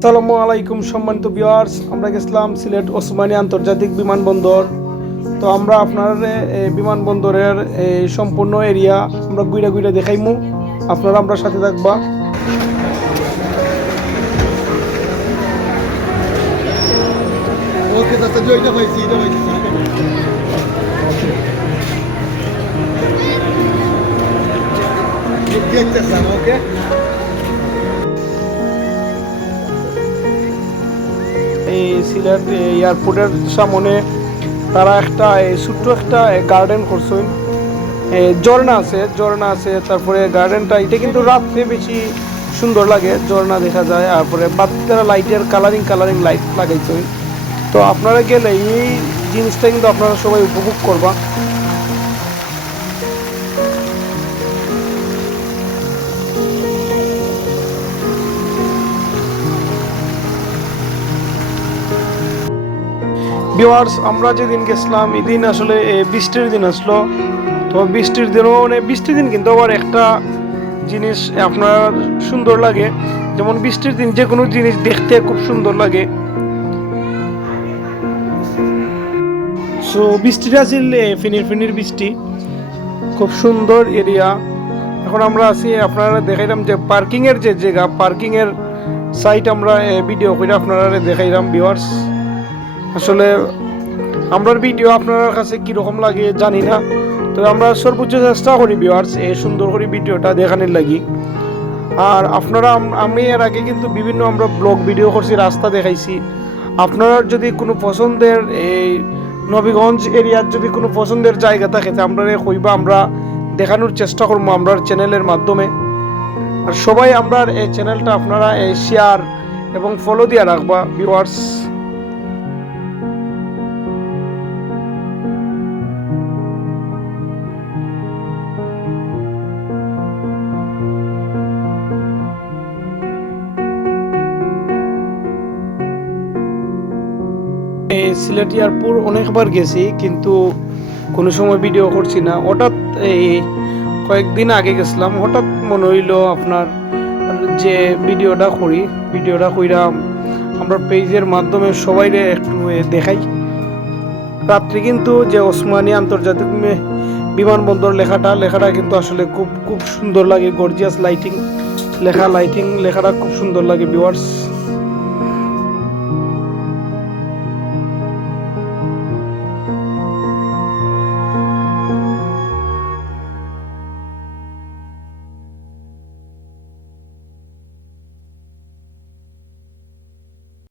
আসসালামু আলাইকুম সম্মানিত ভিউয়ার্স, আমরা গেছিলাম সিলেট ওসমানী আন্তর্জাতিক বিমানবন্দর। তো আমরা আপনার বিমানবন্দরের সম্পূর্ণ এরিয়া আমরা ঘুরে ঘুরে দেখাইমু, আপনারা আমরা সাথে থাকবা। ওকে দাদা এটা পাইছি দেখতেছেন ওকে। এই সিলেট এয়ারপোর্টের সামনে তারা একটা ছোট্ট একটা গার্ডেন করছেন, ঝর্ণা আছে। তারপরে গার্ডেনটা এটা কিন্তু রাত্রে বেশি সুন্দর লাগে, ঝর্ণা দেখা যায়। তারপরে বাচ্চারা লাইটের কালারিং লাইট লাগাইছেন। তো আপনারা গেলে এই জিনিসটা কিন্তু আপনারা সবাই উপভোগ করবা। ভিউয়ার্স, আমরা যেদিন গেছিলাম এদিন আসলে বৃষ্টির দিন আসলো। তো বৃষ্টির দিনও বৃষ্টির দিন কিন্তু আবার একটা জিনিস আপনার সুন্দর লাগে, যেমন বৃষ্টির দিন যে কোনো জিনিস দেখতে খুব সুন্দর লাগে। সো বৃষ্টিটা ছিল ফিনির বৃষ্টি, খুব সুন্দর এরিয়া। এখন আমরা আছি, আপনারা দেখাইলাম যে পার্কিংয়ের যে জায়গা, পার্কিংয়ের সাইট আমরা ভিডিও করে আপনারা দেখাইলাম। ভিউয়ার্স, আসলে আমরার ভিডিও আপনার কাছে কীরকম লাগে জানি না, তো আমরা সর্বোচ্চ চেষ্টা করি ভিউয়ার্স এই সুন্দর করে ভিডিওটা দেখানোর লাগি। আর আপনারা আমি এর আগে কিন্তু বিভিন্ন আমরা ব্লগ ভিডিও করছি, রাস্তা দেখাইছি। আপনারা যদি কোনো পছন্দের এই নবীগঞ্জ এরিয়ার যদি কোনো পছন্দের জায়গা থাকে আমরা কইবা, আমরা দেখানোর চেষ্টা করবো আমরা চ্যানেলের মাধ্যমে। আর সবাই আমরা এই চ্যানেলটা আপনারা শেয়ার এবং ফলো দিয়ে রাখবা ভিউয়ার্স। সিলেট এয়ারপোর্ট অনেকবার গেছি কিন্তু কোনো সময় ভিডিও করছি না। হঠাৎ এই কয়েকদিন আগে গেছিলাম, হঠাৎ মনে হইল আপনার যে ভিডিওটা কইরা আমরা পেজের মাধ্যমে সবাইরে একটু দেখাই। রাত্রি কিন্তু যে ওসমানী আন্তর্জাতিক বিমানবন্দর লেখাটা কিন্তু আসলে খুব সুন্দর লাগে, গর্জিয়াস লাইটিং লেখাটা খুব সুন্দর লাগে ভিউয়ার্স।